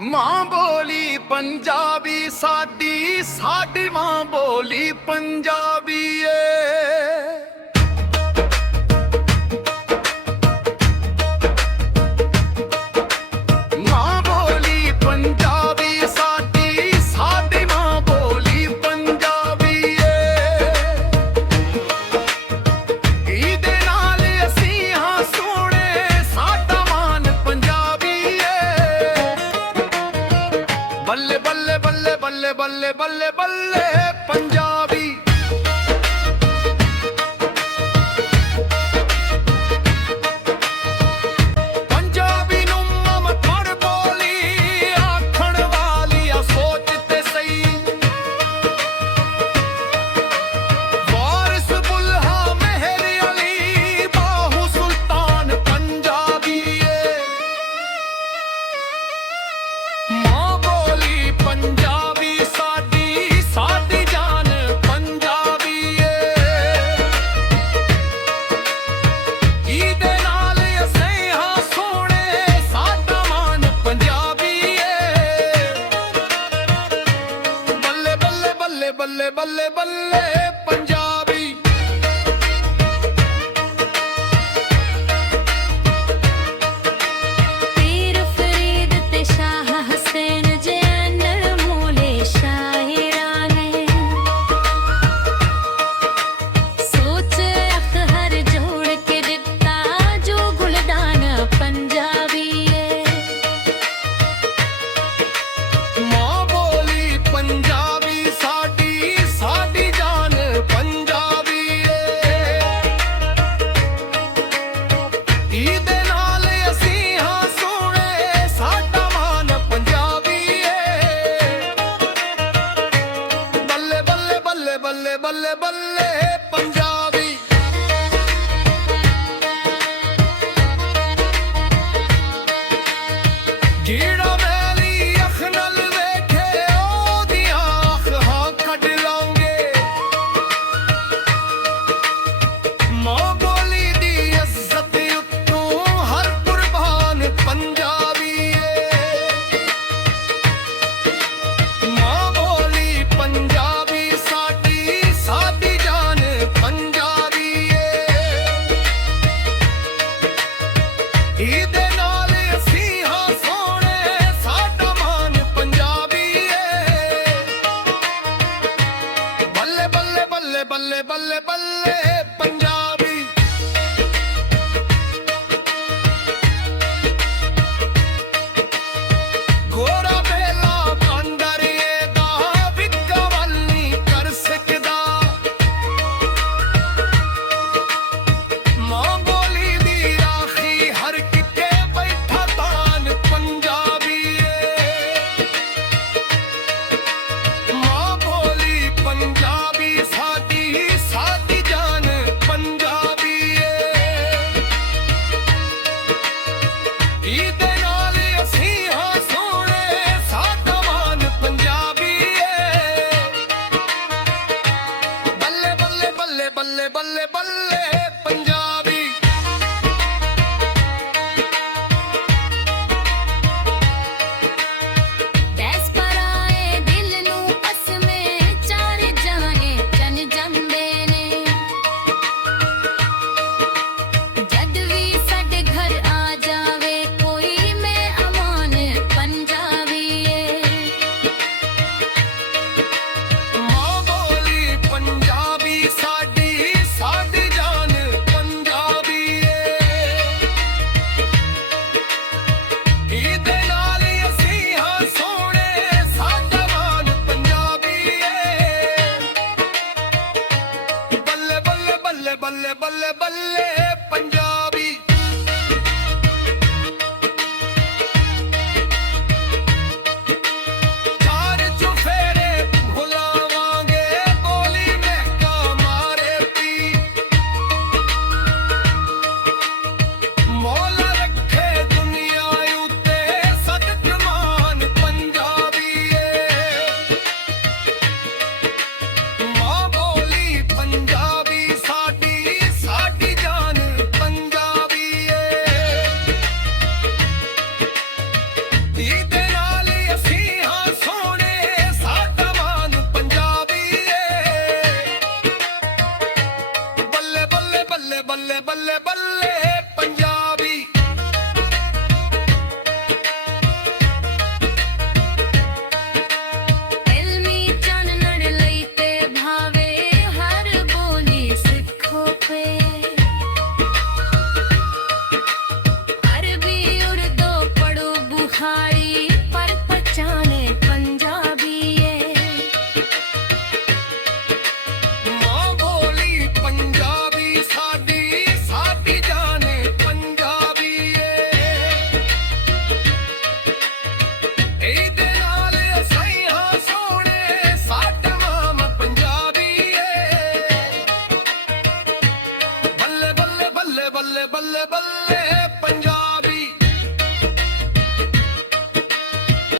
मां बोली पंजाबी साडी साडी मां बोली पंजाबी ए। मां बोली पंजाबी साडी साडी मां बोली पंजाबी ए। इहदे नाल असीं हां सोहणे साडा मान पंजाबी ए। बल्ले बल्ले बल्ले बल्ले बल्ले बल्ले बल्ले पंजाबी। पंजाबी नूं ममतार बोली आखण वाली आ सोच ते सही। वारिस बुल्हा मेहर अली बाहू सुल्तान पंजाबी ए। मां बोली पंजाबी साडी साडी जान पंजाबी ए। इहदे नाल असीं हां सोहणे साडा मान पंजाबी ए। बल्ले बल्ले बल्ले बल्ले बल्ले बल्ले पंजाबी। पीर फरीद ते शाह हुसैन जे अनमोले शायरा ने सोच अख हर जोड़ के दिता जो गुलदान पंजाबी है। मां बोली पंजाबी साडी साडी जान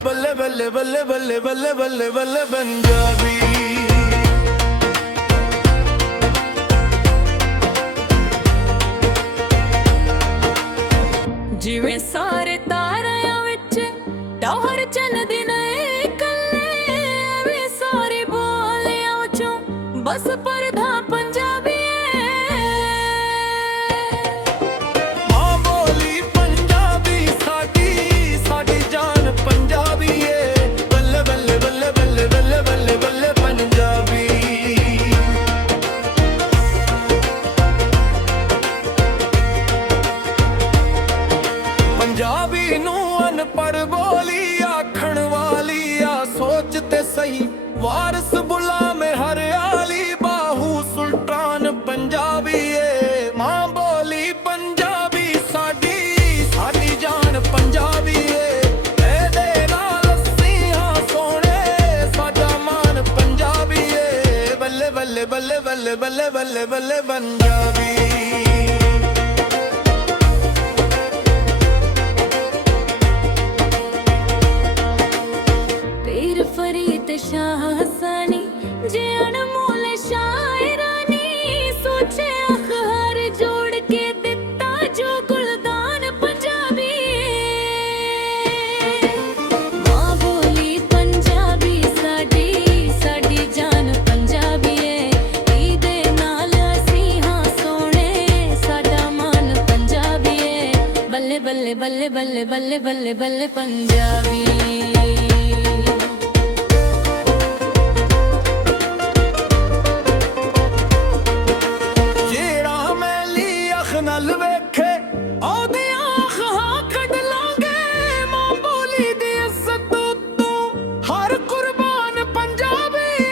ਬੱਲੇ ਬੱਲੇ ਬੱਲੇ ਬੱਲੇ ਬੱਲੇ ਬੱਲੇ ਬੱਲੇ ਪੰਜਾਬੀ ਜਿਵੇਂ ਸਾਰੇ ਤਾਰਿਆਂ ਵਿੱਚ ਟੌਹਰ ਚੱਲਦੇ ਨੇ ਇਕੱਲੇ ਐਵੇਂ ਸਾਰੇ ਬੋਲਿਆਂ ਵਿੱਚੋਂ ਬਸ ਪਰਦਾ ਪੰਜਾਬੀ ਮਾਂ ਬੋਲੀ ਪੰਜਾਬੀ ਸਾਡੀ ਸਾਡੀ ਜਾਨ ਪੰਜਾਬੀ ਏ ਬੱਲੇ ਬੱਲੇ ਬੱਲੇ ਬੱਲੇ ਬੱਲੇ ਬੱਲੇ ਬੱਲੇ ਪੰਜਾਬੀ ਪੰਜਾਬੀ ਨੂੰ ਅਨਪੜ੍ਹ ਬੋਲੀ ਆਖਣ ਵਾਲੀ ਆ ਸੋਚ ਤੇ ਸਹੀ ਵਾਰਸ ਬੁਲਾਵੇਂ ਹਰਿਆਲੀ ਬਾਹੂ ਸੁਲਤਾਨ ਪੰਜਾਬੀ ਏ ਮਾਂ ਬੋਲੀ ਪੰਜਾਬੀ ਸਾਡੀ ਸਾਡੀ ਜਾਨ ਪੰਜਾਬੀ ਏ ਇਹਦੇ ਨਾਲ ਅਸੀਂ ਹਾਂ ਸੋਹਣੇ ਸਾਡਾ ਮਾਨ ਪੰਜਾਬੀ ਏ ਬੱਲੇ ਬੱਲੇ ਬੱਲੇ ਬੱਲੇ ਬੱਲੇ ਬੱਲੇ ਬੱਲੇ ਪੰਜਾਬੀ ਪੀਰ ਫਰੀਦ ਸ਼ਾਹ ਹਸਨੀ ਜੇ ਅਨਮੋਲ ਸ਼ਾਇਰਾਨੀ ਸੋਚੇ ਅਖਰ ਜੋੜ ਕੇ ਦਿੱਤਾ ਜੋ ਗੁਲਦਾਨ ਪੰਜਾਬੀ ਮਾਂ ਬੋਲੀ ਪੰਜਾਬੀ ਸਾਡੀ ਸਾਡੀ ਜਾਨ ਪੰਜਾਬੀ ਏ ਇਹਦੇ ਨਾਲ ਅਸੀਂ ਹਾਂ ਸੋਹਣੇ ਸਾਡਾ ਮਾਨ ਪੰਜਾਬੀ ਏ ਬੱਲੇ ਬੱਲੇ ਬੱਲੇ ਬੱਲੇ ਬੱਲੇ ਬੱਲੇ ਬੱਲੇ ਪੰਜਾਬੀ ਜਿਹੜਾ ਮੈਲੀ ਅੱਖ ਨਾਲ ਵੇਖੇ ਉਹਦੇ ਅੱਖ ਹਾਂ ਕੱਢ ਲਾਂਗੇ ਮਾਂ ਬੋਲੀ ਦੀ ਇੱਜ਼ਤ ਤੂੰ ਹਰ ਕੁਰਬਾਨ ਪੰਜਾਬੀ ਏ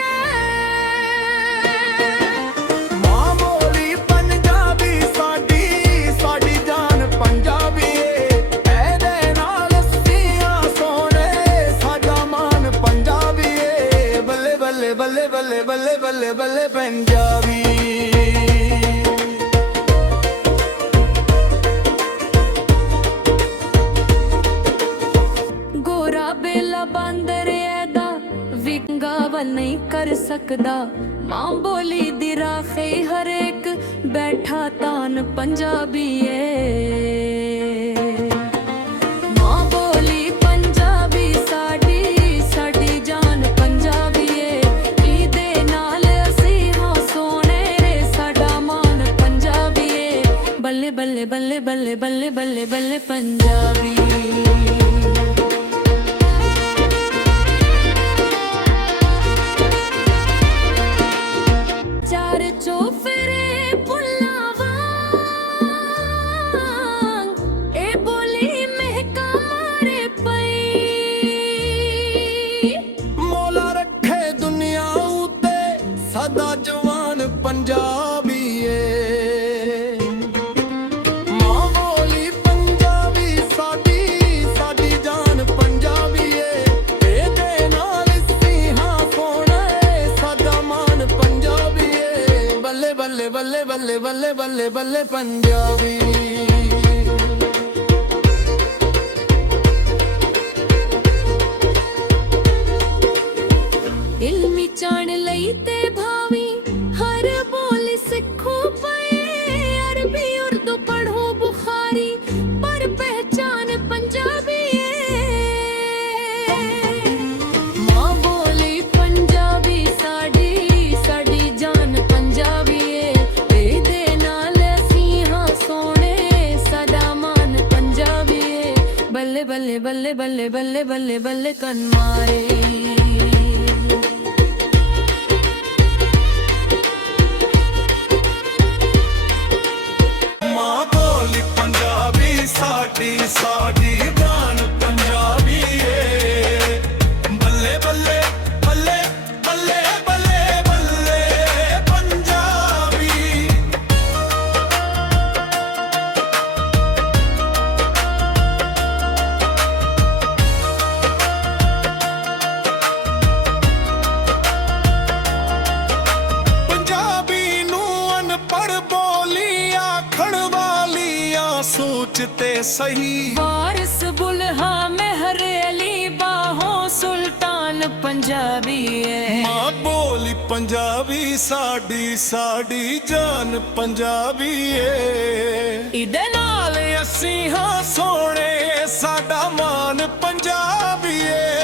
ਮਾਂ ਬੋਲੀ ਪੰਜਾਬੀ ਸਾਡੀ ਸਾਡੀ ਜਾਨ ਪੰਜਾਬੀ ਏ ਇਹਦੇ ਨਾਲ ਅਸੀਂ ਹਾਂ ਸੋਹਣੇ ਸਾਡਾ ਮਾਨ ਪੰਜਾਬੀ ਏ ਬੱਲੇ ਬੱਲੇ ਬੱਲੇ ਬੱਲੇ ਬੱਲੇ ਬੱਲੇ ਬੱਲੇ ਪੰਜਾਬੀ ਗੋਰਾ ਬੇਲਾ ਬਾਂਦਰ ਐਦਾ ਵਿੰਗਾਵਲ ਨਹੀਂ ਕਰ ਸਕਦਾ ਮਾਂ ਬੋਲੀ ਦੀ ਰਾਖੇ ਹਰ ਇੱਕ ਬੈਠਾ ਤਾਨ ਪੰਜਾਬੀ ਏ ਮਾਂ ਬੋਲੀ ਪੰਜਾਬੀ ਸਾਡੀ ਸਾਡੀ ਜਾਨ ਪੰਜਾਬੀ ਏ ਇਹਦੇ ਨਾਲ ਅਸੀਂ ਹਾਂ ਸੋਹਣੇ ਸਾਡਾ ਮਾਨ ਪੰਜਾਬੀ ਏ ਬੱਲੇ ਬੱਲੇ ਬੱਲੇ ਬੱਲੇ ਬੱਲੇ ਬੱਲੇ ਬੱਲੇ ਪੰਜਾਬੀ ਚਾਰ ਚੋਫੇਰੇ ਪੁੱਲਾਂ ਵਾਂਗ ਇਹ ਬੋਲੀ ਮਹਿਕਾ ਮਾਰੇ ਪਈ ਮੌਲਾ ਰੱਖੇ ਦੁਨੀਆ ਉਤੇ ਸਦਾ ਜਵਾਨ ਪੰਜਾਬੀ ਏ ਮਾਂ ਬੋਲੀ ਪੰਜਾਬੀ ਸਾਡੀ ਸਾਡੀ ਜਾਨ ਪੰਜਾਬੀ ਏ ਇਹਦੇ ਨਾਲ ਅਸੀਂ ਹਾਂ ਸੋਹਣੇ ਸਾਡਾ ਮਾਨ ਪੰਜਾਬੀ ਏ ਬੱਲੇ ਬੱਲੇ ਬੱਲੇ ਬੱਲੇ ਬੱਲੇ ਬੱਲੇ ਬੱਲੇ ਪੰਜਾਬੀ ਇਲਮੀ ਚਾਣ ਲਈ ਤੇ ਭਾਵੀ ਹਰ ਬੋਲੀ ਸਿੱਖੋ ਪਏ ਅਰਬੀ ਉਰਦੂ ਪੜ੍ਹੋ ਬੁਖਾਰੀ ਪਰ ਪਹਿਚਾਨ ਪੰਜਾਬੀ ਏ ਮਾਂ ਬੋਲੀ ਪੰਜਾਬੀ ਸਾਡੀ ਸਾਡੀ ਜਾਨ ਪੰਜਾਬੀ ਏ ਇਹਦੇ ਨਾਲ ਅਸੀਂ ਹਾਂ ਸੋਹਣੇ ਸਾਡਾ ਮਾਨ ਪੰਜਾਬੀ ਏ ਬੱਲੇ ਬੱਲੇ ਬੱਲੇ ਬੱਲੇ ਬੱਲੇ ਬੱਲੇ ਬੱਲੇ ਕੰਨ ਮਾਰੇ ਮਾਂ ਬੋਲੀ ਪੰਜਾਬੀ ਸਾਡੀ ਸਾਡੀ ਜਾਨ ਪੰਜਾਬੀ ਏ ਬੱਲੇ ਬੱਲੇ ਬੱਲੇ ਬੱਲੇ ਬੱਲੇ ਬੱਲੇ ਪੰਜਾਬੀ ਸੋਚ ਤੇ ਸਹੀ ਵਾਰਿਸ ਬੁਲਹਾ ਮਹਿਰ ਅਲੀ ਬਾਹੋਂ ਜਾਨ ਪੰਜਾਬੀ ਏ ਮਾਂ ਬੋਲੀ ਪੰਜਾਬੀ ਸਾਡੀ ਸਾਡੀ ਜਾਨ ਪੰਜਾਬੀ ਏ ਇਹਦੇ ਨਾਲ ਅਸੀਂ ਹਾਂ ਸੋਹਣੇ ਸਾਡਾ ਮਾਨ ਪੰਜਾਬੀ ਏ